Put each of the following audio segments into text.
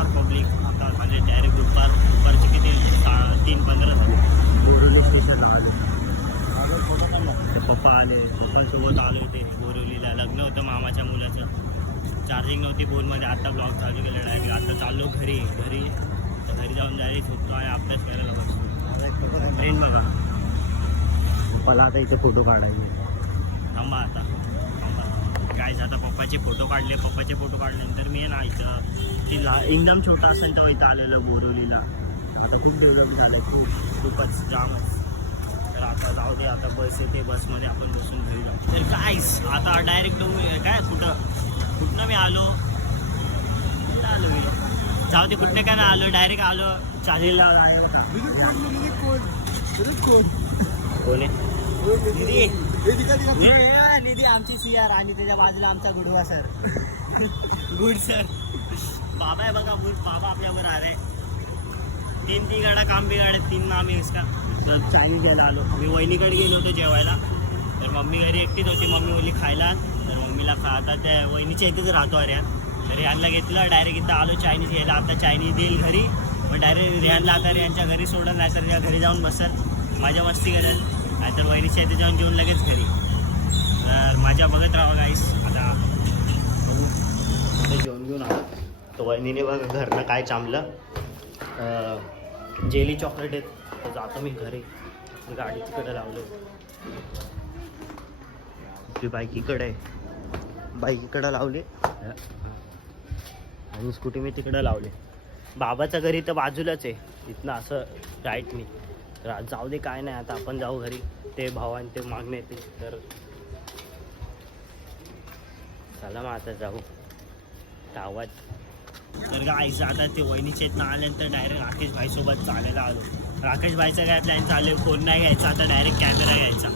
नमस्कार पब्लिक. आता म्हणजे डायरेक्ट दुपारचे किती 3:15 झाले. बोरिवली स्टेशनला आले. पप्पा आले, पप्पांसोबत आलो होते बोरिवलीला. लग्न होतं मामाच्या मुलाचं. चार्जिंग नव्हती फोनमध्ये. आता ब्लॉग चालू केलं डायरेक्ट. आता चाललो घरी जाऊन डायरेक्ट झोपतो आणि अभ्यास करायला बसतो. ट्रेन बघा. मला आता इथे फोटो काढायचे. थांबा आता काय आता पप्पाचे फोटो काढल्यानंतर मी ना इथं तिला एकदम छोटा असेल तर इथं आलेलं बोरिवलीला. आता खूप डेव्हलप झालं खूपच जामच. तर आता जाऊ दे. आता बस येते, बसमध्ये आपण बसून घरी जाऊ. तर काहीच आता डायरेक्ट काय कुठनं मी आलो मी जाऊ दे. कुठनं काय नाही आलो, डायरेक्ट आलो चालेला आहे बघा. कोण आहे निधी? आमची CR आणि त्याच्या बाजूला आमचा गुडवा सर. Good sir. बाबा आहे बघा. बाबा आपल्यावर आले. 3 गाड्या काम बिघाडे 3 नाम आहे इसका. तर चायनीज द्यायला आलो. मी वहिनीकडे गेलो होतो जेवायला. तर मम्मी घरी एकटीच होती. मम्मी बोलली खायला. तर मम्मीला आता त्या वहिनीच्या इथेच राहतो अरे. तर रिहानला घेतलं. डायरेक्ट इथं आलो चायनीज घ्यायला. आता चायनीज देईल घरी. पण डायरेक्ट रिहानला आता रिहानच्या घरी सोडलं, नाही तर घरी जाऊन बसल माझ्या मस्ती करेल. नाहीतर वहिनीच्या इथे जाऊन जेवून लगेच घरी. तर माझ्या बघत राहा गाईस. आता जेवण घेऊन आलो. तर वहिनीने बघा घरनं काय चांगलं जेली चॉकलेट आहेत. तर जातो मी घरी. गाडी तिकडे लावली. आपली बाईकीकडे लावली आणि स्कूटी मी तिकडे लावली. बाबाचं घरी तर बाजूलाच आहे इथनं असं राईटनी. तर आज जाऊ दे, काय नाही. आता आपण जाऊ घरी. ते भावाने ते मागणे येते. तर चला मग आता जाऊ. आवाज तर गायचं आता ते वहिनीच्या इथनं आल्यानंतर डायरेक्ट राकेश भाईसोबत चालायला आलो. राकेश भाईचा काय प्लॅन चालू आहे, फोन नाही घ्यायचा आता, डायरेक्ट कॅमेरा घ्यायचा.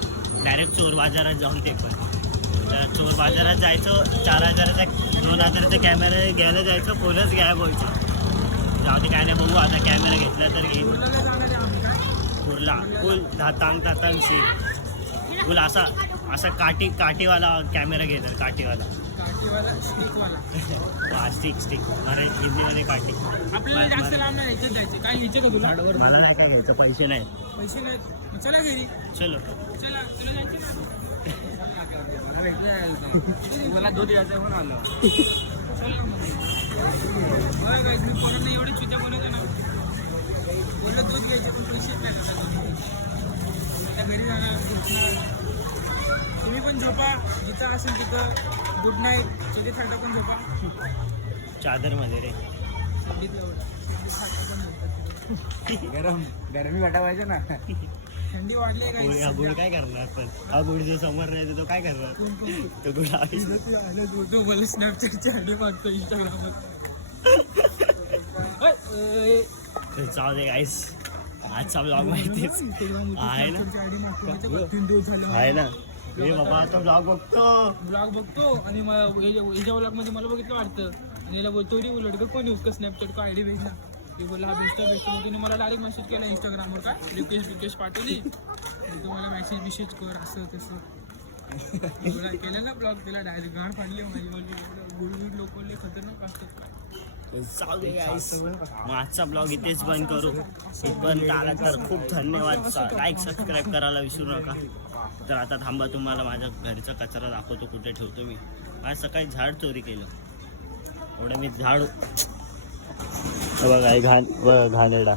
डायरेक्ट चोर बाजारात जाऊन ते पण. तर चोर बाजारात जायचं. 4,000चा 2,000चा कॅमेरा घ्यायला जायचं. फोनच घ्यायला बोलतो. जाऊ दे, काय नाही, बघू आता. कॅमेरा घेतला तर घेईन. फुला फुल तातांग सी फुल असा काठीवाला कॅमेरा घेतात. काठीवाला स्टिक मराठी हिंदीमध्ये काठी. आपल्याला जास्त लांब नाही जायचं. काय घ्यायचं का तुला? मला नाही काय घ्यायचं. पैसे नाहीत. चला घरी. चलो चला तुला जायचं ना. मला दूध यायचं म्हणून आलं. मी परत नाही एवढे चित्या बोलतो ना. बोललं दूध घ्यायचे पण पैसे नाही. आता घरी जाणार. तुम्ही पण झोपा. जिथं असेल तिथं. Good night. तिथे थाटा पण झोपा. चादरमध्ये रे. गरमी वाटावायचं ना. थंडी वाढली हा गुड काय करणार? पण हा गुड जो समोर राहायचा तो काय करणार? तो गुड मला स्नॅपचॅटची आयडी मागतो इंस्टाग्रामवर. जाऊ दे गाईस. आजचा ब्लॉग माहितीच आहे ना. हे बाबा आता ब्लॉग बघतो आणि याच्या ब्लॉगमध्ये मला बघितलं वाटतं. आणि याला बोलतो रे उलट का कोण यूज कर स्नॅपचॅट का आयडी भेटला. ते बोलला हा बेस्ट तुम्ही मला डायरेक्ट मेसेज केला इंस्टाग्रामवर. काय रिक्वेस्ट पाठवली. तुम्हाला मेसेज कर असं तसं केलं ना. ब्लॉग केला डायरेक्ट. गाड फाडली माझी. गुड लोक खतरनाक असतात. जाऊ दे गाईस. मग आजचा ब्लॉग इथेच बंद करू. इथपर्यंत आला तर खूप धन्यवाद. लाईक सबस्क्राईब करायला विसरू नका. तर आता थांबा, तुम्हाला माझ्या घरचा कचरा दाखवतो कुठे ठेवतो मी. आज सकाळी झाड चोरी केलं. एवढं मी झाड बघा घाणेरडा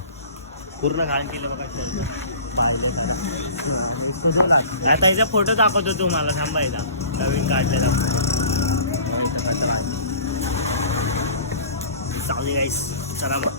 पूर्ण घाण केलं बघा. आता याचा फोटो दाखवतो तुम्हाला. थांबा याचा नवीन काढलेला. चालेल गाईस. चला मग.